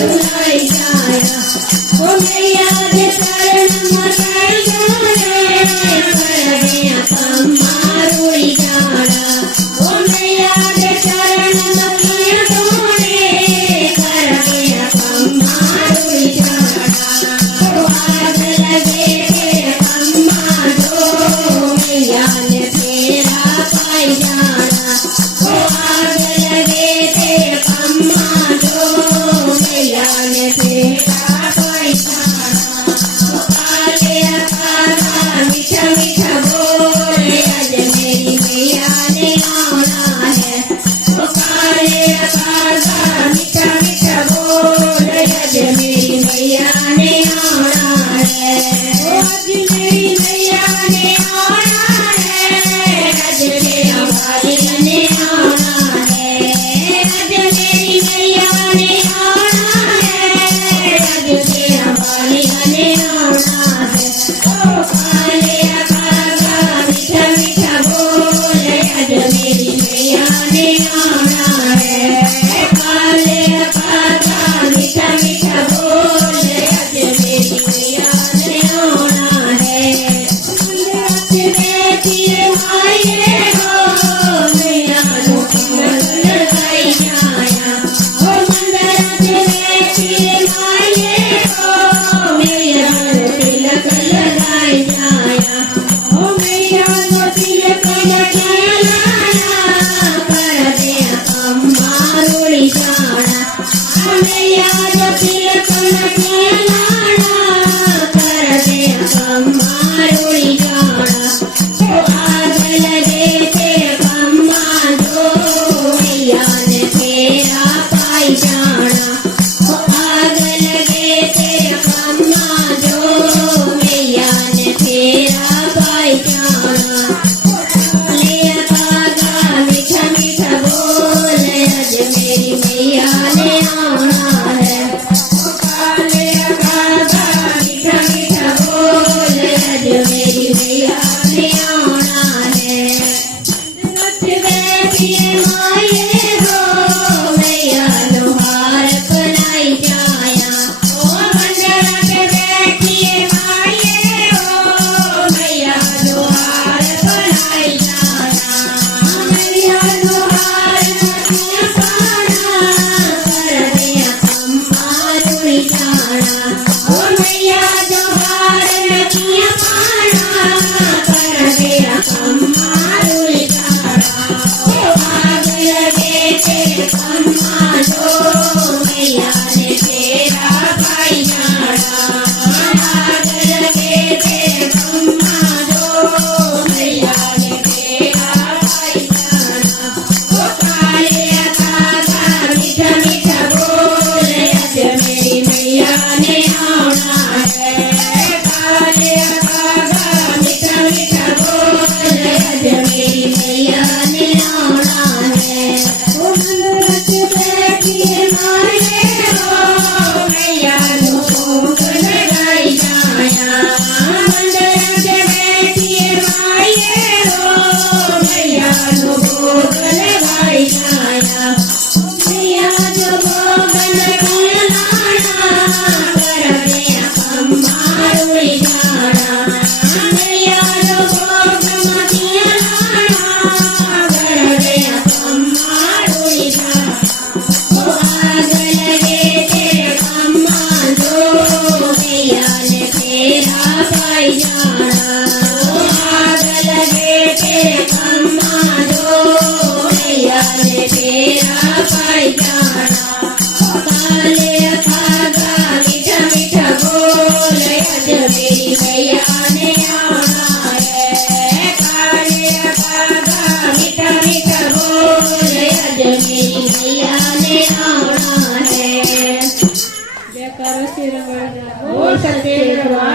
झुलाई जाया ओ मैया दे चरण मसाई जाए कर दिया कम्मा रोई जाना ओ मैया दे चरण मकिया तोड़े कर दिया कम्मा रोई जाना ओ आग लगे थे कम्मा जो मैया ने तेरा पाई जाना ओ आग लगे थे कम्मा जो मैया ने तेरा पाई जाना ओ काले काला मीठा मीठा बोले आज मेरी मैया ने आना है ओ काले काला मीठा मीठा बोले आज मेरी मैया ने आना है ओ आज मेरी मैया ने आना है आज मेरा भाई ने आना है आज मेरी मैया ने आना है आज मेरा भाई ने आना है ओ काले काला मीठा मीठा बोले आज मेरी मैया ने आना है काले काला मीठा मीठा बोले आज मेरी मैया ने आना है बेटी माये हो मैया नो तिलक लगाई जाया ओ मंदिर बेटी माये हो मैया नो तिलक लगाई जाया ओ मैया नो तिलक लगाया कर दिया कम्मा रोई जाना ओ मैया नो तिलक लगाया कर दिया कम्मा रोई जाना ओ आग लगे थे कम्मा जो मैया ने तेरा पाई जाना ओ आग लगे थे कम्मा जो मैया ने तेरा पाई जाना ओ काले कागा मीठा मीठा बोले आज मेरी मैया ने आना है ओ काले कागा मीठा मीठा बोले आज मेरी मैया ने आना है बेटी माये हो मैया नो हार पहनाई जाया ओ मंडला के बेटी माये हो मैया नो हार पहनाई जाया मैया नो हार नकिया पाना कर दिया कम्मा रोई जाना ओ मैया नो हार नकिया पाना कर दिया कम्मा रोई जाना ओ आग लगे थे कम्मा जो मैया ने तेरा पाई जाना आग लगे थे कम्मा जो मैया ने तेरा पाई जाना ओ काले कागा मीठा मीठा बोले आज मेरी मैया ने आना है काले कागा मीठा मीठा बोले आज मेरी मैया ने आना है ओ मंदिर बेटी माये हो मैया नो भोग लगाई जाया मंदिर बेटी माये हो मैया नो भोग लगाई जाया मैया जो भोग लगाया कर दिया कम्मा रोई जाना मैया जो भोग मतिया कर दिया कम्मा रोई जाना ओ आग लगे थे कम्मा जो मैया ने तेरा पाई जाना ओ आग लगे थे कम्मा जो मैया ने तेरा पाई जाना ओ काले कागा मीठा मीठा बोले आज मेरी मैया ने आना है काले कागा मीठा मीठा बोले आज मेरी मैया ने आना है जय करो श्री राम बोल सच्चे दरबार